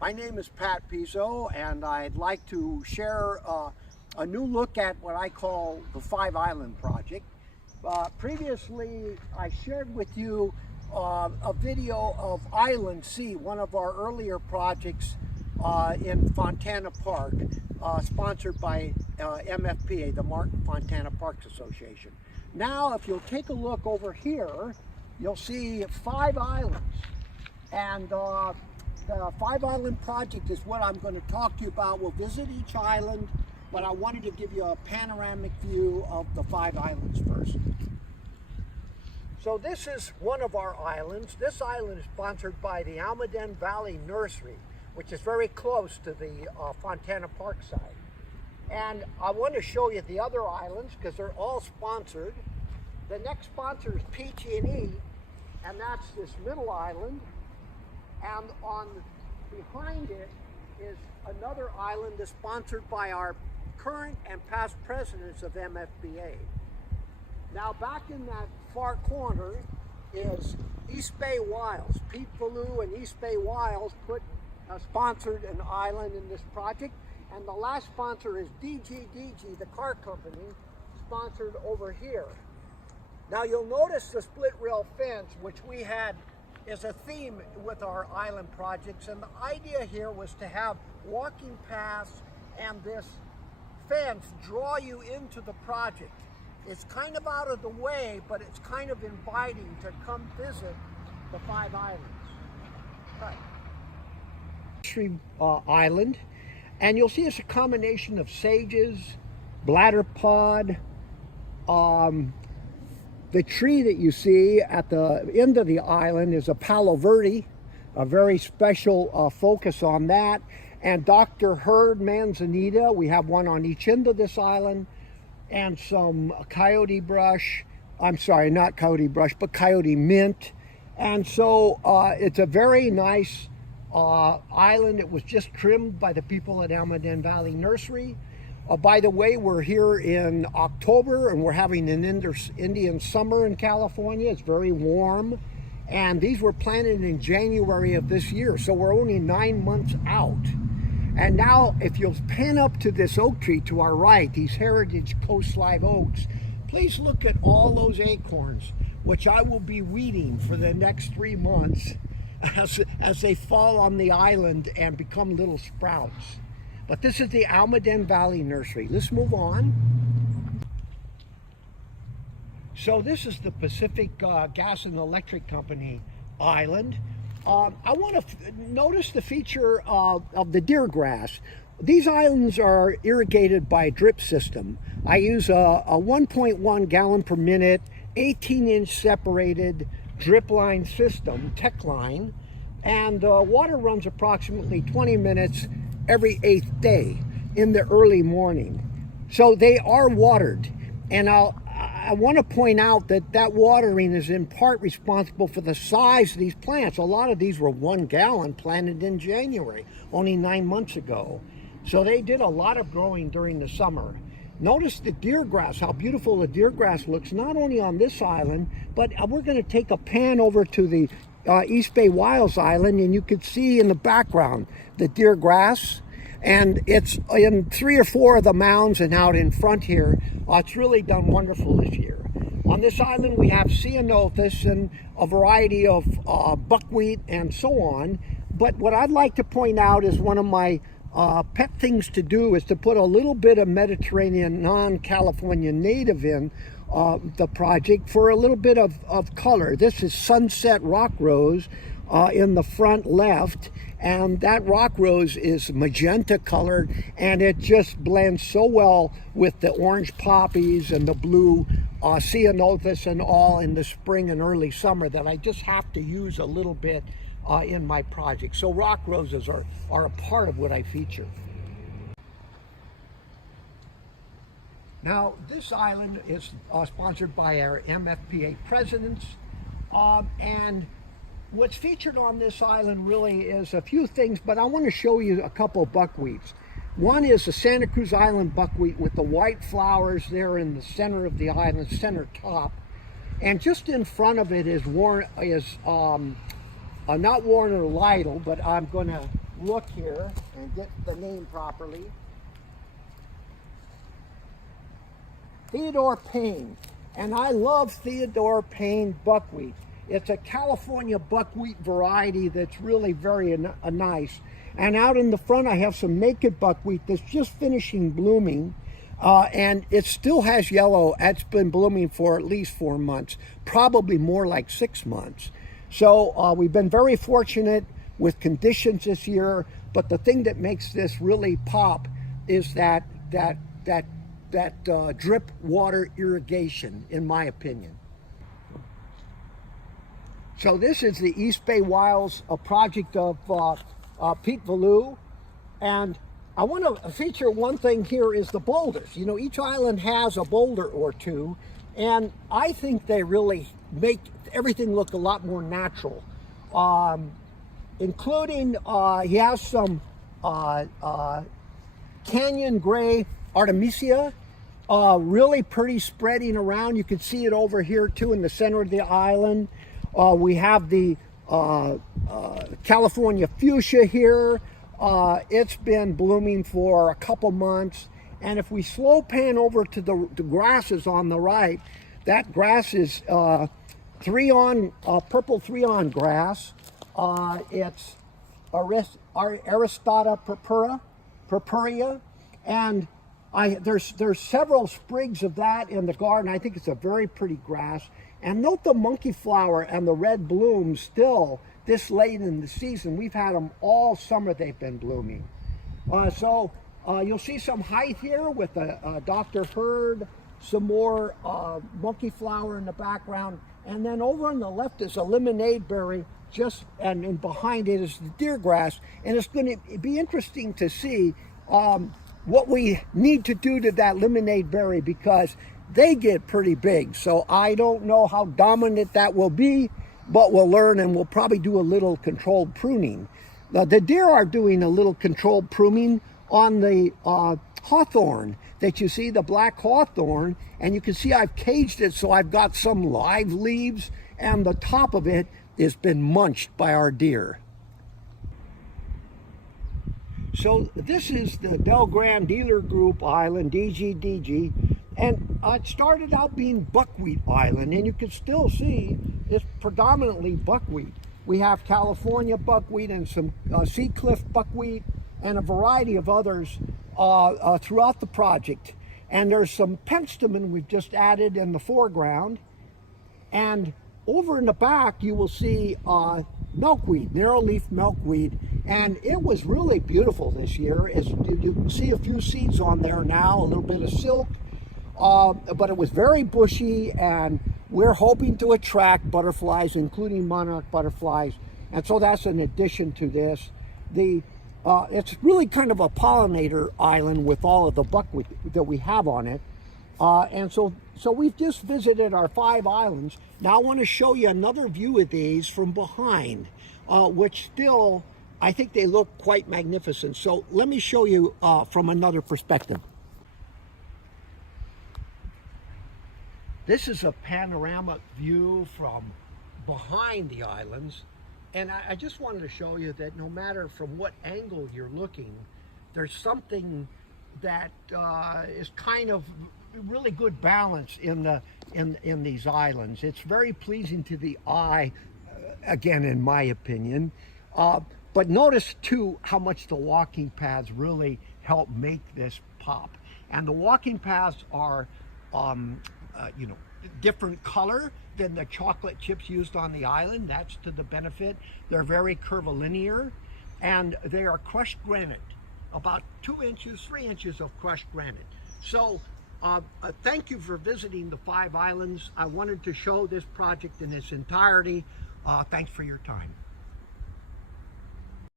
My name is Pat Pizzo, and I'd like to share a new look at what I call the Five Island Project. Previously, I shared with you a video of Island C, one of our earlier projects in Fontana Park, sponsored by MFPA, the Martin Fontana Parks Association. Now, if you'll take a look over here, you'll see 5 islands. And the Five Island Project is what I'm going to talk to you about. We'll visit each island, but I wanted to give you a panoramic view of the 5 islands first. So this is one of our islands. This island is sponsored by the Almaden Valley Nursery, which is very close to the Fontana Park side. And I want to show you the other islands because they're all sponsored. The next sponsor is PG&E, and that's this middle island. And behind it is another island that's sponsored by our current and past presidents of MFPA. Now back in that far corner is East Bay Wiles. Pete Ballou and East Bay Wiles sponsored an island in this project. And the last sponsor is DGDG, the car company, sponsored over here. Now you'll notice the split rail fence, which we had is a theme with our island projects, and the idea here was to have walking paths and this fence draw you into the project. It's kind of out of the way, but it's kind of inviting to come visit the 5 islands. Right. Island, and you'll see it's a combination of sages, bladderpod. The tree that you see at the end of the island is a Palo Verde, a very special focus on that. And Dr. Herd Manzanita, we have one on each end of this island, and some coyote brush. I'm sorry, not coyote brush, but coyote mint. And so it's a very nice island. It was just trimmed by the people at Almaden Valley Nursery. By the way, we're here in October and we're having an Indian summer in California. It's very warm. And these were planted in January of this year, so we're only 9 months out. And now, if you'll pan up to this oak tree to our right, these heritage coast live oaks, please look at all those acorns, which I will be weeding for the next 3 months as they fall on the island and become little sprouts. But this is the Almaden Valley Nursery. Let's move on. So this is the Pacific Gas and Electric Company island. I want to notice the feature of the deer grass. These islands are irrigated by a drip system. I use a 1.1 gallon per minute, 18-inch separated drip line system, tech line, and water runs approximately 20 minutes every 8th day in the early morning. So they are watered, and I want to point out that watering is in part responsible for the size of these plants. A lot of these were 1 gallon planted in January, only 9 months ago. So they did a lot of growing during the summer. Notice the deer grass, how beautiful the deer grass looks, not only on this island, but we're going to take a pan over to the East Bay Wiles Island, and you can see in the background the deer grass, and it's in 3 or 4 of the mounds and out in front here. It's really done wonderful this year. On this island we have ceanothus and a variety of buckwheat and so on, but what I'd like to point out is one of my pet things to do is to put a little bit of Mediterranean non-California native in the project for a little bit of color. This is sunset rock rose in the front left, and that rock rose is magenta colored, and it just blends so well with the orange poppies and the blue ceanothus and all in the spring and early summer that I just have to use a little bit in my project. So rock roses are a part of what I feature. Now, this island is sponsored by our MFPA presidents, and what's featured on this island really is a few things, but I want to show you a couple of buckwheats. One is the Santa Cruz Island buckwheat with the white flowers there in the center of the island, center top, and just in front of it is not Warner Lytle, but I'm going to look here and get the name properly. Theodore Payne, and I love Theodore Payne buckwheat. It's a California buckwheat variety that's really very nice. And out in the front I have some naked buckwheat that's just finishing blooming, and it still has yellow. It's been blooming for at least 4 months, probably more like 6 months. So we've been very fortunate with conditions this year, but the thing that makes this really pop is that drip water irrigation, in my opinion. So this is the East Bay Wilds, a project of Pete Valou, and I want to feature one thing here is the boulders. You know, each island has a boulder or two, and I think they really make everything look a lot more natural, including he has some canyon gray Artemisia, really pretty spreading around. You can see it over here too in the center of the island. We have the California fuchsia here. It's been blooming for a couple months. And if we slow pan over to the grasses on the right, that grass is purple 3-on grass. It's Aristata purpurea, and there's several sprigs of that in the garden. I think it's a very pretty grass. And note the monkey flower and the red blooms still this late in the season. We've had them all summer, they've been blooming. So you'll see some height here with a Dr. Hurd, some more monkey flower in the background. And then over on the left is a lemonade berry, and behind it is the deer grass. And it's going to be interesting to see what we need to do to that lemonade berry, because they get pretty big. So I don't know how dominant that will be, but we'll learn, and we'll probably do a little controlled pruning. The deer are doing a little controlled pruning on the hawthorn that you see, the black hawthorn, and you can see I've caged it so I've got some live leaves, and the top of it has been munched by our deer. So this is the Del Gran Dealer Group Island, DGDG, and it started out being buckwheat island, and you can still see it's predominantly buckwheat. We have California buckwheat and some Sea Cliff buckwheat and a variety of others throughout the project. And there's some penstemon we've just added in the foreground. And over in the back, you will see milkweed, narrow-leaf milkweed, and it was really beautiful this year. As you can see a few seeds on there now, a little bit of silk, but it was very bushy, and we're hoping to attract butterflies, including monarch butterflies, and so that's an addition to this. It's really kind of a pollinator island with all of the buckwheat that we have on it. And so we've just visited our 5 islands. Now I want to show you another view of these from behind, which still, I think they look quite magnificent. So let me show you from another perspective. This is a panoramic view from behind the islands. And I just wanted to show you that no matter from what angle you're looking, there's something that is kind of really good balance in these islands. It's very pleasing to the eye, again, in my opinion. But notice too how much the walking paths really help make this pop. And the walking paths are, different color than the chocolate chips used on the island. That's to the benefit. They're very curvilinear, and they are crushed granite, about 2 inches, 3 inches of crushed granite. So thank you for visiting the 5 islands. I wanted to show this project in its entirety. Thanks for your time.